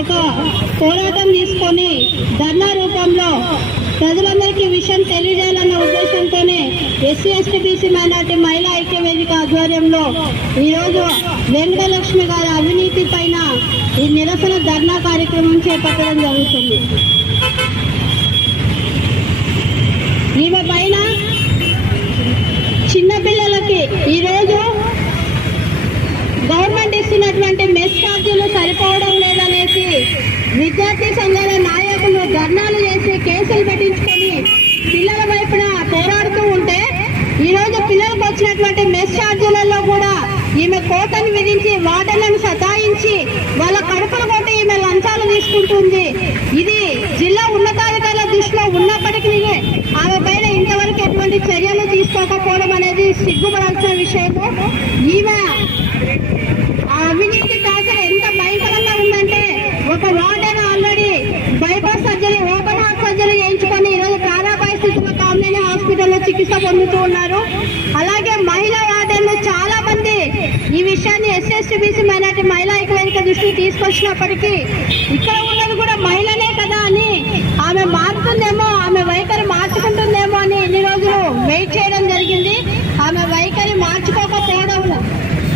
ఒక పోరాటం తీసుకొని ధర్నా రూపంలో ప్రజలందరికీ విషయం తెలియజేయాలన్న ఉద్దేశంతోనే ఎస్సీ ఎస్టీ బీసీ మైనార్టీ మహిళా ఐక్య వేదిక ఆధ్వర్యంలో ఈరోజు వెంకటలక్ష్మి గారి అవినీతి పైన ఈ నిరసన ధర్నా కార్యక్రమం చేపట్టడం జరుగుతుంది. ఈమె పైన చిన్నపిల్లలకి ఈరోజు గవర్నమెంట్ ఇస్తున్నటువంటి మెస్ ఛార్జీలు సరిపోవడం లేదనేసి విద్యార్థి సంఘాల నాయకులు ధర్నాలు చేసి కేసులు పెట్టించుకొని పిల్లల వైపున పోరాడుతూ ఉంటే ఈరోజు పిల్లలకు వచ్చినటువంటి మెస్ ఛార్జీలలో కూడా ఈమె కోటను విధించి వార్డెన్లను సతాయించి వాళ్ళ కడుపులు కొట్టి ఈమె లంచాలు తీసుకుంటుంది. ఇది జిల్లా ఉన్నతాధికారుల దృష్టిలో ఉన్నప్పటికీ ఆమె పైన ఇంతవరకు ఎటువంటి చర్యలు తీసుకోకపోవడం అనేది సిగ్గుపడాల్సిన విషయము. ఈమె అవినీతి టార్చర్ ఎంత భయంకరంగా ఉందంటే ఒక warden already bypass surgery open heart surgery చేయించుకొని ఈరోజు ప్రాణాపాయ స్థితిలో కామినేని హాస్పిటల్లో చికిత్స పొందుతూ ఉన్నారు. అలాగే మహిళా వార్డెన్లు చాలా మంది ఈ విషయాన్ని ఎస్సీ ఎస్టీ బీసీ మైనార్టీ మహిళా ఐక్య వేదిక దృష్టికి తీసుకొచ్చినప్పటికీ ఇక్కడ ఉన్నది కూడా మహిళనే కదా అని ఆమె మారుతుందేమో, ఆమె వైఖరి మార్చుకుంటుందేమో అని ఎన్ని రోజులు వెయిట్ చేయడం జరిగింది. ఆమె వైఖరి మార్చుకోకపోవడం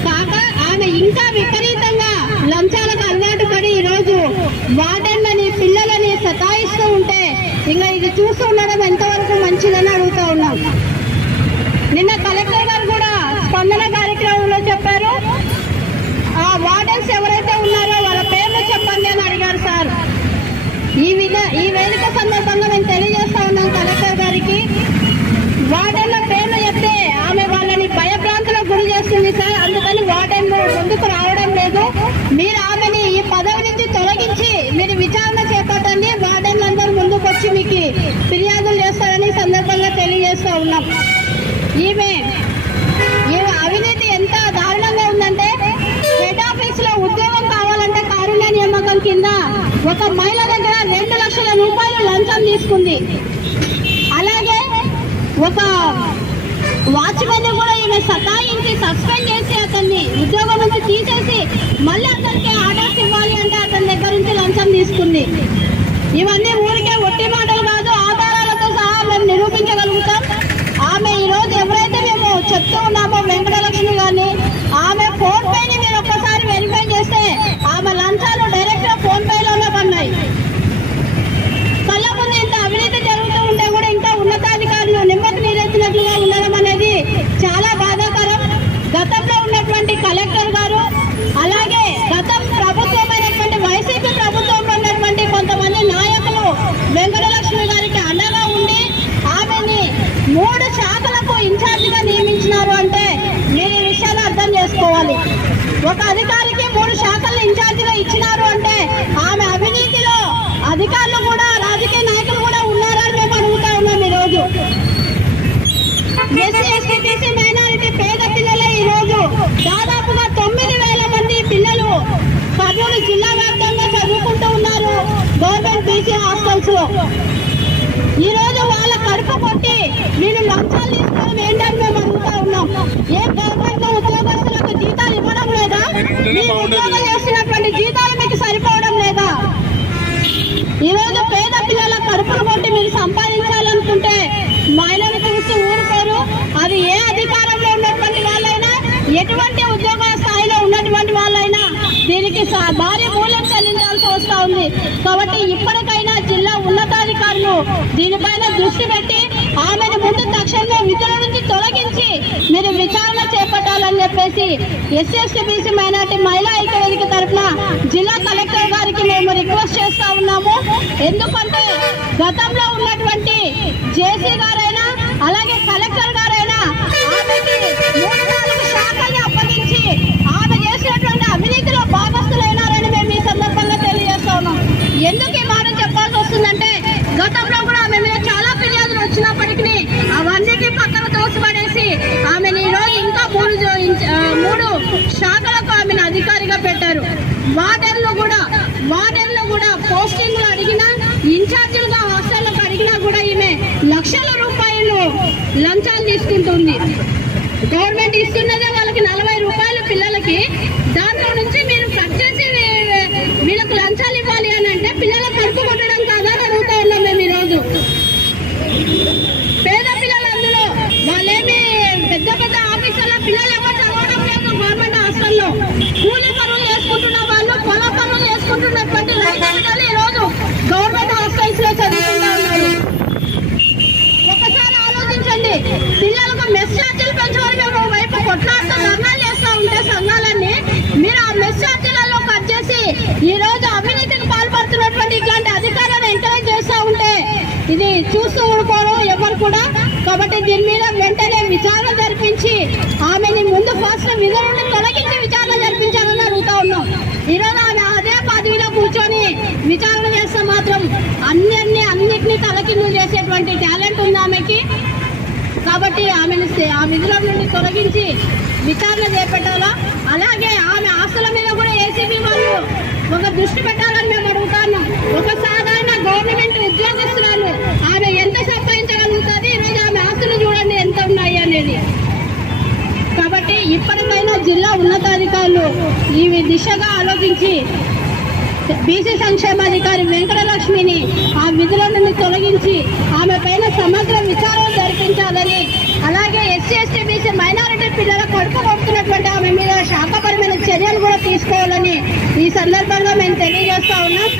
కాక ఆమె ఇంకా విపరీతంగా లంచాలకు అలవాటు పడి ఈరోజు వార్డెన్లని పిల్లలని సతాయిస్తూ ఉంటే ఇంకా ఇది చూస్తూ ఉండడం ఎంతవరకు మంచిదని అడుగుతూ ఉన్నాం. నిన్న కలెక్టర్ గారు కూడా స్పందన కార్యక్రమంలో చెప్పారు, ఆ వార్డెన్స్ ఎవరైతే ఉన్నారో వాళ్ళ పేర్లు చెప్పండి అని అడిగారు సార్. ఈ వేదిక సందర్భంగా మేము తెలియజేస్తా ఉన్నాం కలెక్టర్ గారికి, వార్డెన్ల పేర్లు చెప్తే ఆమె వాళ్ళని భయభ్రాంతులకు గురి చేస్తుంది సార్. అందుకని వార్డెన్లు ముందుకు రావడం లేదు. మీరు ఆమెని ఈ పదవి నుంచి తొలగించి మీరు విచారణ చేపట్టండి, వార్డెన్లందరూ ముందుకు వచ్చి మీకు ఫిర్యాదులు చేస్తారని సందర్భంగా తెలియజేస్తా ఉన్నాం. ఈమె అవినీతి ఎంత దారుణంగా ఉందంటే హెడ్ ఆఫీస్ లో ఉద్యోగం కావాలంటే కారుణ్య నియామకం కింద ఒక మహిళ దగ్గర 2 లక్షల రూపాయలు లంచం తీసుకుంది. అలాగే ఒక వాచ్మెన్ కూడా ఈమె సతాయించి సస్పెండ్ చేసి అతన్ని ఉద్యోగం నుంచి తీసేసి మళ్ళీ అతనికి ఆర్డర్స్ ఇవ్వాలి అంటే అతని దగ్గర నుంచి లంచం తీసుకుంది. ఇవన్నీ ఊరికే ఒట్టి మాటలు కాదు, ఆధారాలతో సహా మేము నిరూపించగలుగుతాం. ఆమె ఈరోజు ఎవరైతే మేము చెప్తూ ఉన్నామో వెంకటలక్ష్మి గారిని, ఆమె ఫోన్ పేని మీరు ఒక్కసారి వెరిఫై చేస్తే ఆమె లంచాలు డైరెక్ట్ గా ఫోన్ పేలోనే పడినాయి. కళ్ళ ముందు ఇంత అవినీతి జరుగుతూ ఉంటే కూడా ఇంకా ఉన్నతాధికారులు నిమ్మకు నీరెత్తినట్లుగా ఉండడం అనేది చాలా బాధాకరం. గతంలో ఉన్నటువంటి కలెక్టర్ గారు అలాగే గతం ప్రభుత్వమైనటువంటి వైసీపీ ప్రభుత్వంలో ఉన్నటువంటి కొంతమంది నాయకులు వెంకటలక్ష్మి గారికి అండగా ఉండి ఆమెని 3 శాఖలకు ఇన్ఛార్జిగా నియమించినారు అంటే మీరు ఈ విషయాన్ని అర్థం చేసుకోవాలి. ఒక అధికారికి 3 శాఖలను ఇన్ఛార్జిగా ఇచ్చినారు అంటే ఆమె అవినీతిలో అధికారులు కూడా రాజకీయ నాయకులు కూడా ఉన్నారని మేము అడుగుతా ఉన్నాం. ఈరోజు ఎస్సీ ఎస్టీ బీసీ మైనారిటీ పేద పిల్లలే ఈరోజు దాదాపుగా 9,000 మంది పిల్లలు కర్నూలు జిల్లా వ్యాప్తంగా చదువుకుంటూ ఉన్నారు గవర్నమెంట్ బీసీ హాస్టల్స్ లో. ఈ రోజు వాళ్ళ కడుపు కొట్టి మీరు లంచాలు తీసుకోవడం ఏంటని మేము అడుగుతా ఉన్నాం. ఏ గవర్నమెంట్ ఉద్యోగస్తులకు జీతాలు ఇవ్వడం లేదా? మీరు ఉద్యోగం చేస్తున్నటువంటి జీతాలు మీకు సరిపోవడం లేదా? ఈ రోజు పేద పిల్లల కడుపులు కొట్టి మీరు సంపాదించాలనుకుంటే మహిళలు చూస్తూ ఊరుకోరు. అది ఏ అధికారంలో ఉన్నటువంటి వాళ్ళైనా, ఎటువంటి ఉద్యోగ స్థాయిలో ఉన్నటువంటి వాళ్ళైనా దీనికి భారీ మూల్యం చెల్లించాల్సి వస్తూ ఉంది. కాబట్టి ఇప్పటికైనా జిల్లా ఉన్నతాధికారులు దీనిపైన దృష్టి పెట్టి ఆమెను ముందు తక్షణంగా విధుల నుంచి తొలగించి మీరు విచారణ చేపట్టాలని చెప్పేసి ఎస్సీ ఎస్టీ బీసీ మైనార్టీ మహిళా ఐక్య వేదిక తరఫున జిల్లా కలెక్టర్ గారికి మేము రిక్వెస్ట్ చేస్తా ఉన్నాము. ఎందుకంటే గతంలో ఉన్నటువంటి జేసీ గారైనా అలాగే కలెక్టర్ గారైనా ఆమెకి 3-4 శాఖల్ని అప్పగించి ఆమె చేసినటువంటి అవినీతిలో భాగస్థులైనారని మేము ఈ సందర్భంగా తెలియజేస్తా ఉన్నాం. ఎందుకు ఈ మాట చెప్పాల్సి వస్తుందంటే గతంలో కూడా ఆమె మీద చాలా ఫిర్యాదులు వచ్చినప్పటికీ అవన్నిటి పక్కన తోసిపడేసి ఆమెను ఈరోజు ఇంకా 3 శాఖలకు ఆమెను అధికారిగా పెట్టారు. వార్డెన్లు కూడా పోస్టింగ్లు అడిగినా, ఇన్ఛార్జీలుగా హాస్టళ్లకు అడిగినా కూడా ఈమె లక్షల రూపాయలు లంచాలు తీసుకుంటుంది. గవర్నమెంట్ ఇస్తున్నదే వాళ్ళకి 40 రూపాయలు పిల్లలకి, దాంట్లో నుంచి మీరు కట్ చేసి వీళ్ళకి లంచాలు ఇవ్వాలి ఈ రోజు అవినీతికి పాల్పడుతున్నటువంటి ఇట్లాంటి అధికారులను ఎంకరేజ్ చేస్తూ ఉంటే ఇది చూస్తూ ఊరుకోరు ఎవరు కూడా. కాబట్టి దీని మీద వెంటనే విచారణ జరిపించి ఆమెని ముందు ఫస్ట్ విధుల నుండి తొలగించి విచారణ జరిపించాలని అడుగుతా ఉన్నాం. ఈరోజు ఆమె అదే పదవిలో కూర్చొని విచారణ చేస్తే మాత్రం అన్నిటినీ తలకిందులు చేసేటువంటి టాలెంట్ ఉంది ఆమెకి. కాబట్టి ఆమెను ఆ విధుల నుండి తొలగించి విచారణ చేపట్టాలా. అలాగే ఆమె ఆస్తుల మీద కూడా ఏసీబీ వాళ్ళు ఒక దృష్టి పెట్టాలని మేము అడుగుతాను. ఒక సాధారణ గవర్నమెంట్ ఉద్యోగస్తురాలు ఆమె ఎంత సంపాదించగలుగుతుంది, ఈరోజు ఆమె ఆస్తులు చూడండి ఎంత ఉన్నాయి అనేది. కాబట్టి ఇప్పటికైనా జిల్లా ఉన్నతాధికారులు ఈ దిశగా ఆలోచించి బీసీ సంక్షేమాధికారి వెంకటలక్ష్మిని ఆ విధుల నుండి తొలగించి ఆమె పైన సమగ్ర విచారణ జరిపించాలని, అలాగే ఎస్సీ ఎస్టీ బీసీ మైనారిటీ పిల్లల కడుపు కొడుతున్నటువంటి ఆమె మీద శాఖపరమైన చర్యలు కూడా తీసుకోవాలని ఈ సందర్భంగా మేము తెలియజేస్తా ఉన్నాం.